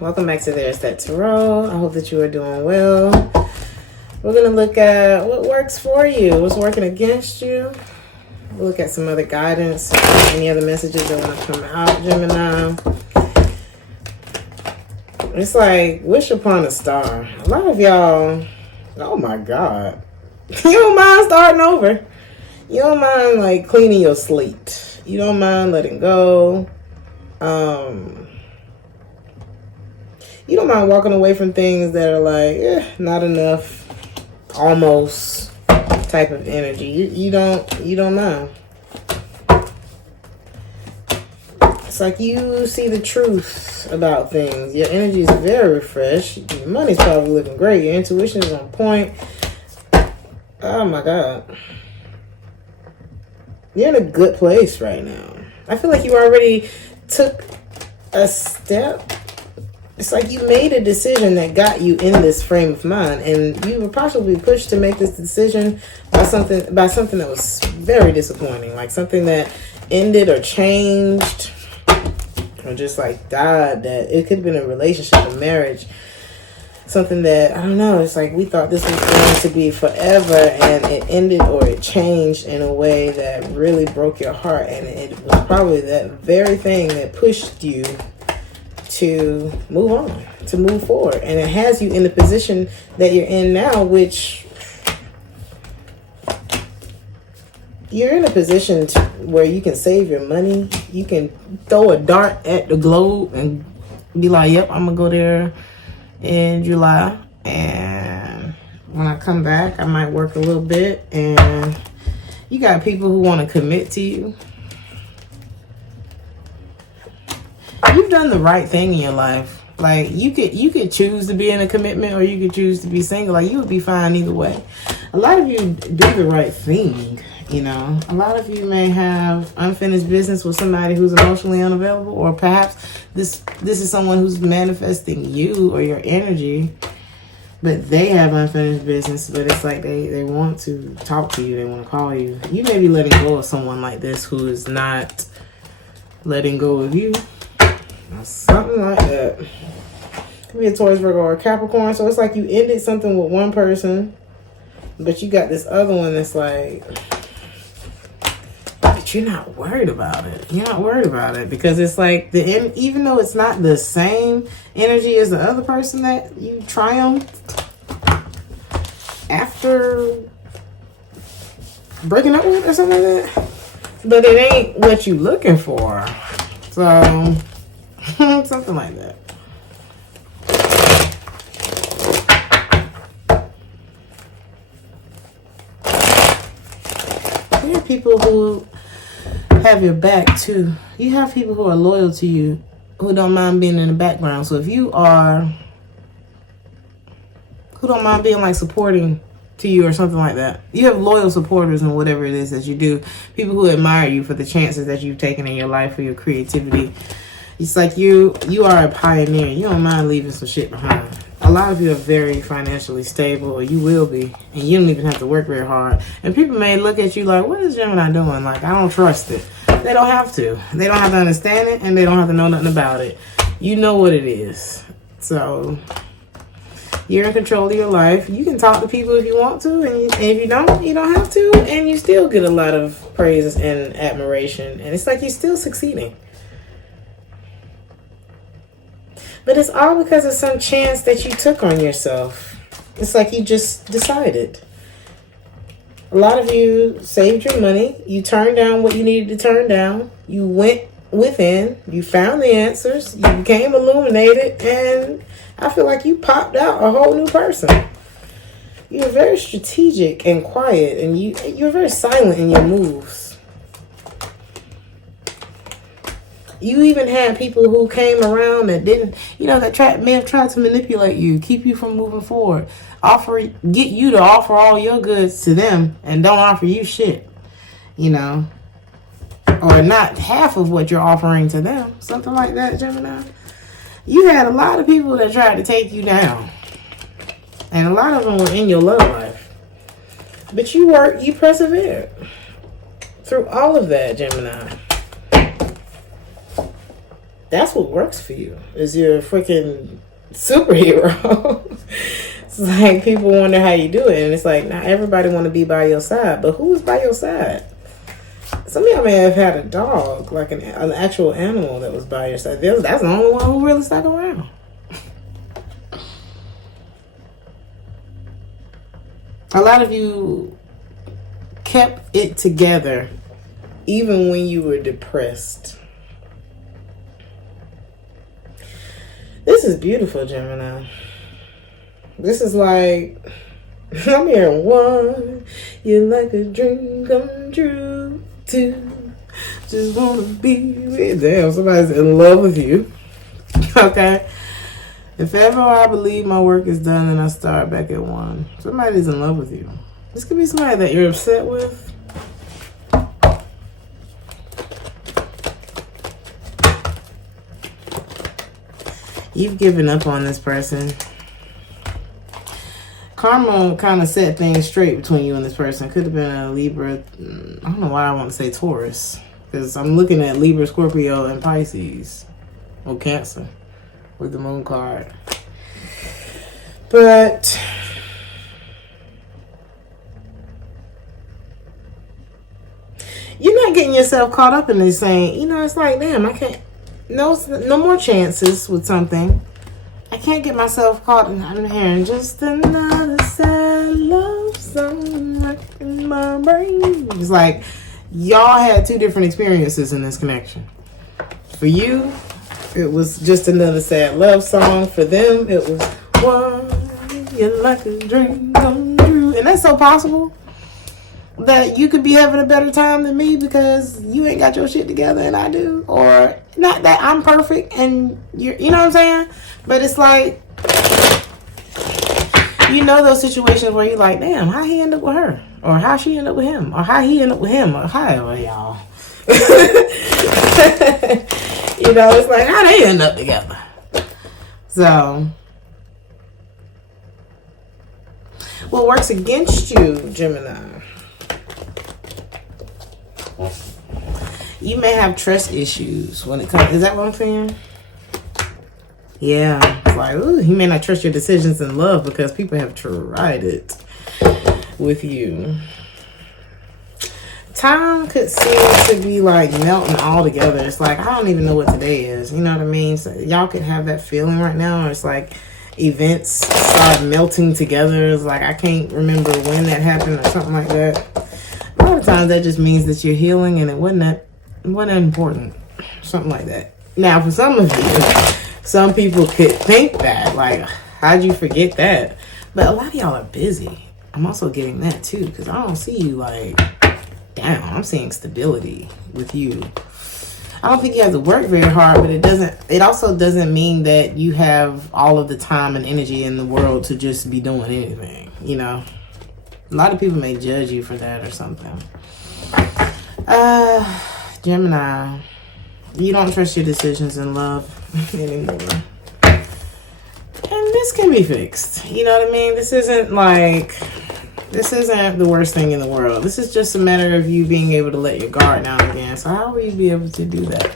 Welcome back to Theresthattarot. I hope that you are doing well. We're going to look at what works for you, what's working against you. We'll look at some other guidance, any other messages that want to come out, Gemini. It's like wish upon a star. A lot of y'all, oh my God. You don't mind starting over. You don't mind like cleaning your slate. You don't mind letting go. You don't mind walking away from things that are like, not enough, almost type of energy. You don't mind. It's like you see the truth about things. Your energy is very refreshed. Your money's probably looking great. Your intuition is on point. Oh my God. You're in a good place right now. I feel like you already took a step. It's like you made a decision that got you in this frame of mind, and you were possibly pushed to make this decision by something that was very disappointing, like something that ended or changed or just like died. That it could have been a relationship, a marriage, something that, I don't know, it's like we thought this was going to be forever, and it ended or it changed in a way that really broke your heart, and it was probably that very thing that pushed you to move on, to move forward. And it has you in the position that you're in now, which you're in a position where you can save your money. You can throw a dart at the globe and be like, yep, I'm going to go there in July. And when I come back, I might work a little bit. And you got people who want to commit to you. You've done the right thing in your life. Like you could choose to be in a commitment, or you could choose to be single. Like you would be fine either way. A lot of you do the right thing, you know. A lot of you may have unfinished business with somebody who's emotionally unavailable, or perhaps this is someone who's manifesting you or your energy, but they have unfinished business. But it's like they want to talk to you, they want to call you. You may be letting go of someone like this who is not letting go of you. Something like that. Could be a Taurus, Virgo, or Capricorn. So it's like you ended something with one person, but you got this other one that's like, but you're not worried about it. You're not worried about it because it's like even though it's not the same energy as the other person that you triumphed after breaking up with or something like that, but it ain't what you looking for. So something like that. There are people who have your back too. You have people who are loyal to you, who don't mind being in the background. So if you are, who don't mind being like supporting to you or something like that. You have loyal supporters in whatever it is that you do. People who admire you for the chances that you've taken in your life, for your creativity. It's like you are a pioneer. You don't mind leaving some shit behind. A lot of you are very financially stable, or you will be, and you don't even have to work very hard. And people may look at you like, what is Gemini doing? Like, I don't trust it. They don't have to. They don't have to understand it, and they don't have to know nothing about it. You know what it is. So you're in control of your life. You can talk to people if you want to, and if you don't have to, and you still get a lot of praise and admiration. And it's like you're still succeeding. But it's all because of some chance that you took on yourself. It's like you just decided. A lot of you saved your money. You turned down what you needed to turn down. You went within. You found the answers. You became illuminated. And I feel like you popped out a whole new person. You're very strategic and quiet. And you're very silent in your moves. You even had people who came around that didn't, that may have tried to manipulate you, keep you from moving forward, get you to offer all your goods to them and don't offer you shit, or not half of what you're offering to them, something like that, Gemini. You had a lot of people that tried to take you down, and a lot of them were in your love life, but you That's what works for you. Is you're a freaking superhero. It's like people wonder how you do it, and it's like not everybody want to be by your side, but who is by your side? Some of y'all may have had a dog, like an actual animal that was by your side. That's the only one who really stuck around. A lot of you kept it together even when you were depressed. This is beautiful, Gemini. This is like, I'm hearing 1, you're like a dream come true. 2, just wanna be with. Damn, somebody's in love with you. Okay. If ever I believe my work is done and I start back at 1, somebody's in love with you. This could be somebody that you're upset with. You've given up on this person. Karma kind of set things straight between you and this person. Could have been a Libra. I don't know why I want to say Taurus. Because I'm looking at Libra, Scorpio, and Pisces. Or Cancer. With the moon card. But you're not getting yourself caught up in this saying, you know, it's like, damn, I can't. No more chances with something. I can't get myself caught in. I'm hearing just another sad love song in my brain. It's like y'all had 2 different experiences in this connection. For you, it was just another sad love song. For them, it was 1, you're like a dream come true. And that's so possible that you could be having a better time than me because you ain't got your shit together and I do. Or not that I'm perfect and you know what I'm saying? But it's like, you know, those situations where you're like, damn, how he end up with her? Or how she end up with him? Or how he end up with him? Or however, y'all. You know, it's like, how they end up together? So, what works against you, Gemini? You may have trust issues when it comes. Is that what I'm saying? Yeah. It's like, ooh, you may not trust your decisions in love because people have tried it with you. Time could seem to be like melting all together. It's like, I don't even know what today is. You know what I mean? So y'all could have that feeling right now. It's like events start melting together. It's like, I can't remember when that happened or something like that. A lot of times that just means that you're healing and it wasn't that important. Something like that. Now, for some of you, some people could think that, like, how'd you forget that? But a lot of y'all are busy. I'm also getting that too, because I don't see you like down. I'm seeing stability with you. I don't think you have to work very hard, but it also doesn't mean that you have all of the time and energy in the world to just be doing anything, you know? A lot of people may judge you for that or something. Gemini, you don't trust your decisions in love anymore. And this can be fixed. You know what I mean? This isn't the worst thing in the world. This is just a matter of you being able to let your guard down again. So how will you be able to do that?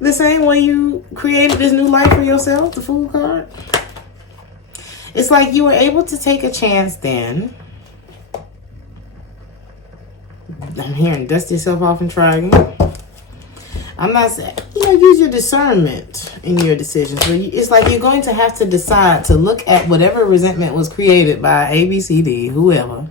The same way you created this new life for yourself, the Fool card. It's like you were able to take a chance then. I'm hearing dust yourself off and try again. I'm not saying, use your discernment in your decisions. But it's like you're going to have to decide to look at whatever resentment was created by A, B, C, D, whoever.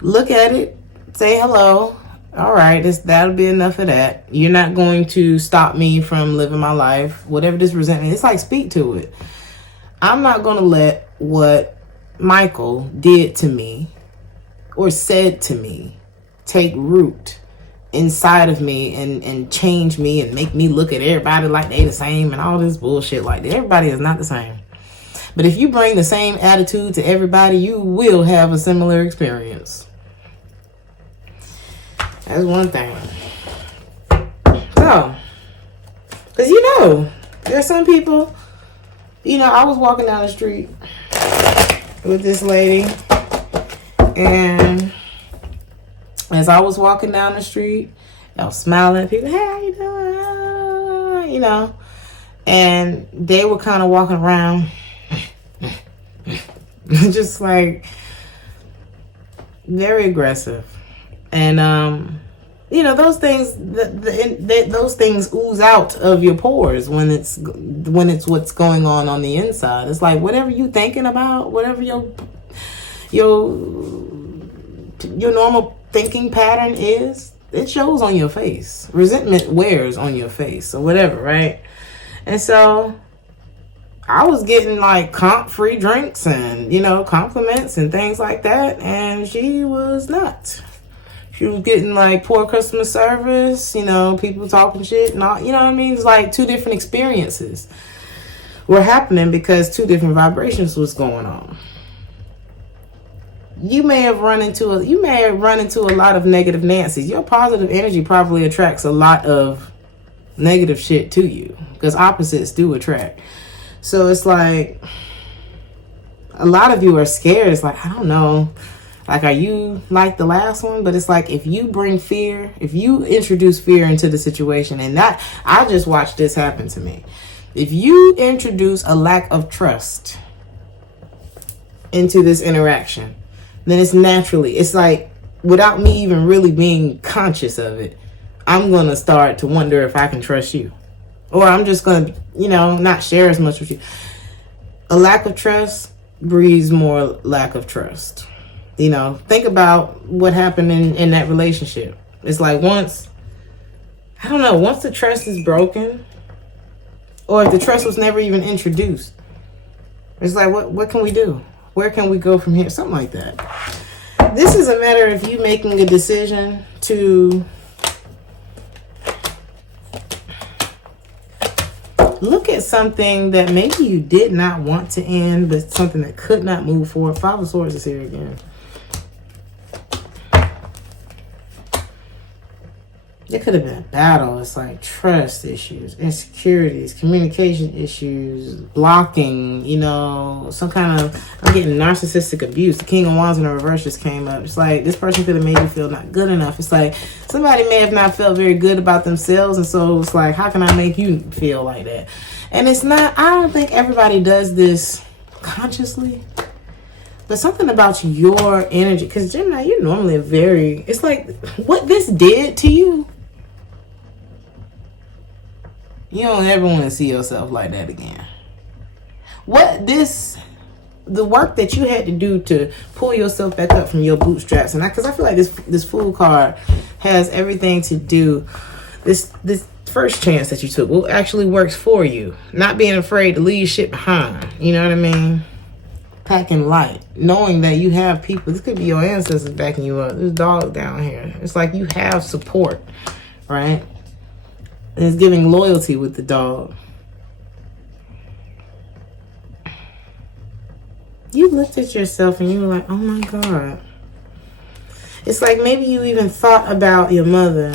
Look at it. Say hello. All right, that'll be enough of that. You're not going to stop me from living my life. Whatever this resentment, it's like speak to it. I'm not going to let what Michael did to me or said to me take root inside of me and change me and make me look at everybody like they the same and all this bullshit like that. Everybody is not the same. But if you bring the same attitude to everybody, you will have a similar experience. That's one thing. So, because there's some people, I was walking down the street with this lady, and as I was walking down the street, I was smiling at people. Hey, how you doing? you know. And they were kind of walking around just like very aggressive. And, you know, those things, those things ooze out of your pores when it's what's going on the inside. It's like whatever you thinking about, whatever your normal thinking pattern is, it shows on your face. Resentment wears on your face or whatever, right? And so I was getting like free drinks and, you know, compliments and things like that. And she was not. She was getting like poor customer service, you know, people talking shit and all, you know what I mean? It's like two different experiences were happening because two different vibrations was going on. You may have run into a lot of negative Nancy's. Your positive energy probably attracts a lot of negative shit to you because opposites do attract. So it's like a lot of you are scared. It's like, I don't know, like, are you like the last one? But it's like, if you bring fear, if you introduce fear into the situation, and that, I just watched this happen to me. If you introduce a lack of trust into this interaction, then it's like, without me even really being conscious of it, I'm going to start to wonder if I can trust you. Or I'm just going to, you know, not share as much with you. A lack of trust breeds more lack of trust. You know, think about what happened in that relationship. It's like once the trust is broken, or if the trust was never even introduced, it's like, what can we do? Where can we go from here? Something like that. This is a matter of you making a decision to look at something that maybe you did not want to end, but something that could not move forward. Five of Swords is here again. It could have been a battle. It's like trust issues, insecurities, communication issues, blocking, you know, some kind of, I'm getting narcissistic abuse. The King of Wands in the reverse just came up. It's like this person could have made you feel not good enough. It's like somebody may have not felt very good about themselves. And so it's like, how can I make you feel like that? And it's not, I don't think everybody does this consciously. But something about your energy, because Gemini, you're normally it's like what this did to you. You don't ever want to see yourself like that again. The work that you had to do to pull yourself back up from your bootstraps, and because I feel like this Fool card has everything to do. This first chance that you took, well, actually works for you. Not being afraid to leave shit behind. You know what I mean? Packing light, knowing that you have people. This could be your ancestors backing you up. There's dog down here. It's like you have support, right? And it's giving loyalty with the dog. You looked at yourself and you were like, oh my God. It's like maybe you even thought about your mother.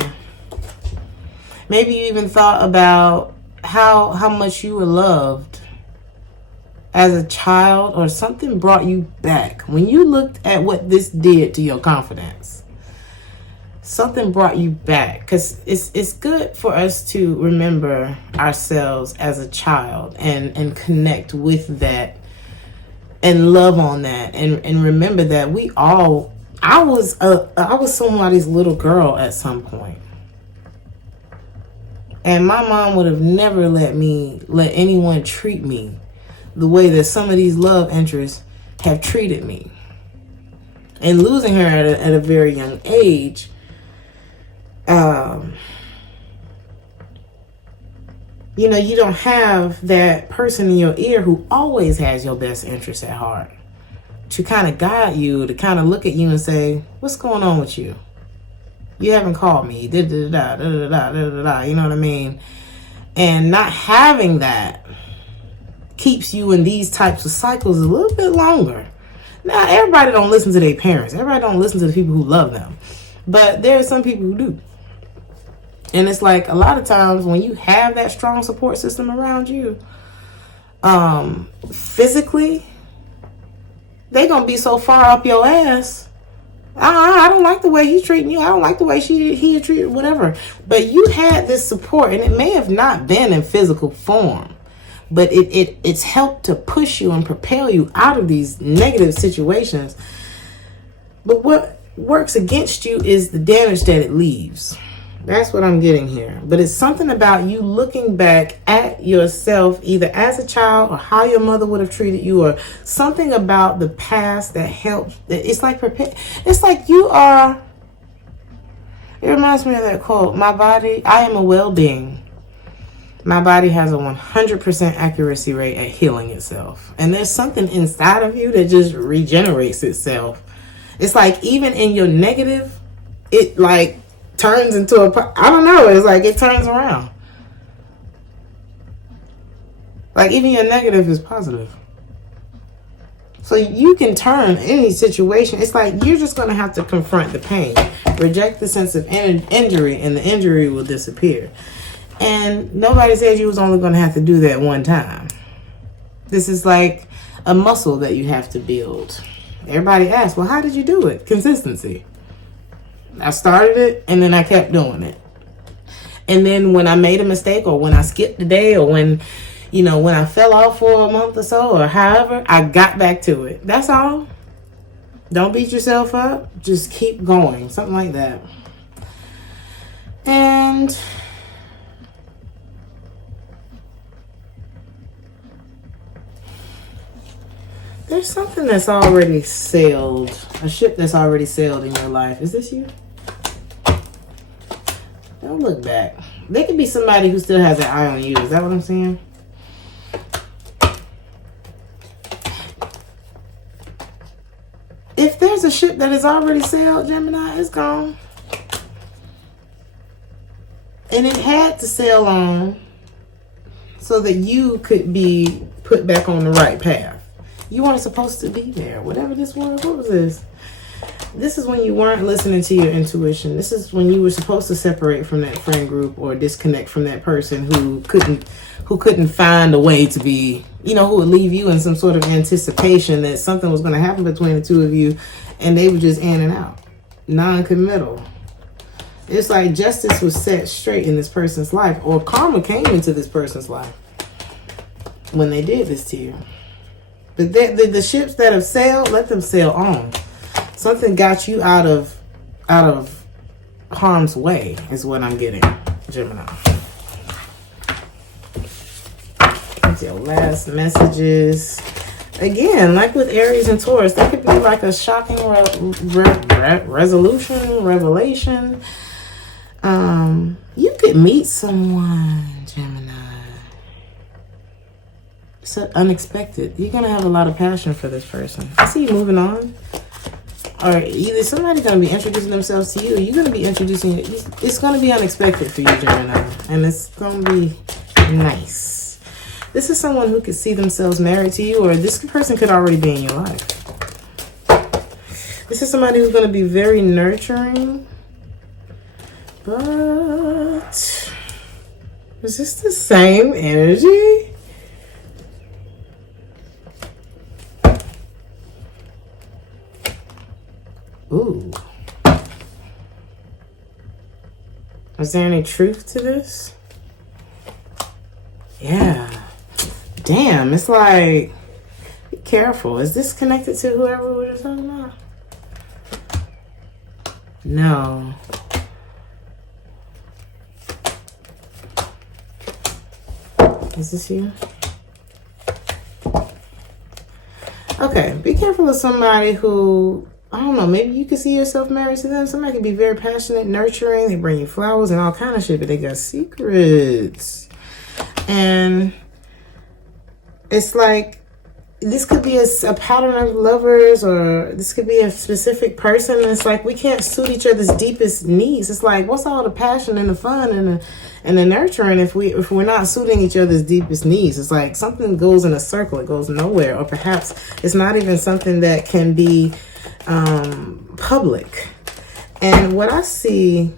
Maybe you even thought about how much you were loved as a child, or something brought you back. When you looked at what this did to your confidence, something brought you back. Because it's good for us to remember ourselves as a child and connect with that and love on that and remember that I was somebody's little girl at some point. And my mom would have never let anyone treat me the way that some of these love interests have treated me. And losing her at a very young age, you know, you don't have that person in your ear who always has your best interest at heart to kind of guide you, to kind of look at you and say, what's going on with you? You haven't called me, you know what I mean? And not having that keeps you in these types of cycles a little bit longer. Now, everybody don't listen to their parents. Everybody don't listen to the people who love them. But there are some people who do. And it's like a lot of times when you have that strong support system around you, physically, they're going to be so far up your ass I don't like the way he's treating you. I don't like the way he treated, whatever. But you had this support, and it may have not been in physical form, but it's helped to push you and propel you out of these negative situations. But what works against you is the damage that it leaves. That's what I'm getting here. But it's something about you looking back at yourself, either as a child or how your mother would have treated you, or something about the past that helps. It's like you are. It reminds me of that quote, my body, I am a well-being. My body has a 100% accuracy rate at healing itself. And there's something inside of you that just regenerates itself. It's like even in your negative, it like turns into I don't know, it's like it turns around. Like even your negative is positive. So you can turn any situation. It's like you're just going to have to confront the pain, reject the sense of injury, and the injury will disappear. And nobody said you was only going to have to do that one time. This is like a muscle that you have to build. Everybody asks, well, how did you do it? Consistency. I started it and then I kept doing it. And then when I made a mistake, or when I skipped a day, or when I fell off for a month or so, or however, I got back to it. That's all. Don't beat yourself up. Just keep going. Something like that. And there's something that's already sailed. A ship that's already sailed in your life. Is this you? Don't look back. There could be somebody who still has an eye on you. Is that what I'm saying? If there's a ship that has already sailed, Gemini, it's gone. And it had to sail on so that you could be put back on the right path. You weren't supposed to be there. Whatever this was, what was this? This is when you weren't listening to your intuition. This is when you were supposed to separate from that friend group, or disconnect from that person who couldn't find a way to be, who would leave you in some sort of anticipation that something was going to happen between the two of you, and they were just in and out, non-committal. It's like justice was set straight in this person's life, or karma came into this person's life when they did this to you. But the ships that have sailed, let them sail on. Something got you out of harm's way is what I'm getting, Gemini. What's your last messages? Again, like with Aries and Taurus, that could be like a shocking resolution, revelation. You could meet someone, Gemini. It's unexpected. You're going to have a lot of passion for this person. I see you moving on. Or either somebody's going to be introducing themselves to you, or you're going to be introducing it. It's going to be unexpected for you, Gemini. And it's going to be nice. This is someone who could see themselves married to you, or this person could already be in your life. This is somebody who's going to be very nurturing. But is this the same energy? Ooh. Is there any truth to this? Yeah. Damn, it's like, be careful. Is this connected to whoever we were just talking about? No. Is this you? Okay, be careful of somebody who, I don't know, maybe you could see yourself married to them. Somebody could be very passionate, nurturing. They bring you flowers and all kind of shit, but they got secrets. And it's like, this could be a pattern of lovers, or this could be a specific person. It's like we can't suit each other's deepest needs. It's like, what's all the passion and the fun and the nurturing if we're not suiting each other's deepest needs? It's like something goes in a circle. It goes nowhere. Or perhaps it's not even something that can be public. And what I see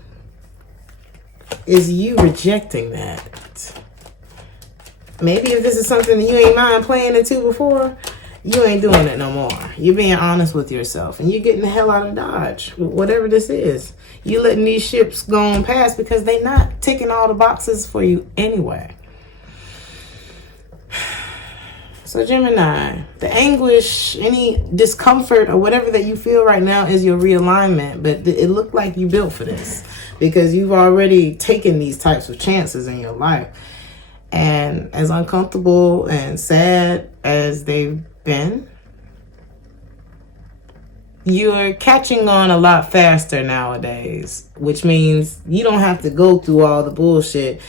is you rejecting that. Maybe if this is something that you ain't mind playing into before, you ain't doing it no more. You're being honest with yourself and you're getting the hell out of Dodge, whatever this is. You letting these ships go on past because they not ticking all the boxes for you anyway. So Gemini, the anguish, any discomfort or whatever that you feel right now is your realignment. But it looked like you built for this because you've already taken these types of chances in your life. And as uncomfortable and sad as they've been, you're catching on a lot faster nowadays, which means you don't have to go through all the bullshit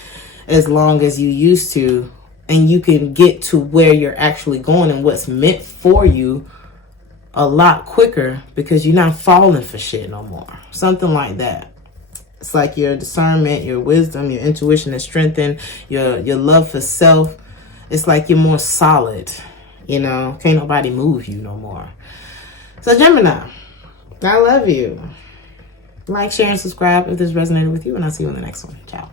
as long as you used to. And you can get to where you're actually going and what's meant for you a lot quicker because you're not falling for shit no more. Something like that. It's like your discernment, your wisdom, your intuition is strengthened, your love for self. It's like you're more solid. You know, can't nobody move you no more. So Gemini, I love you. Like, share, and subscribe if this resonated with you, and I'll see you in the next one. Ciao.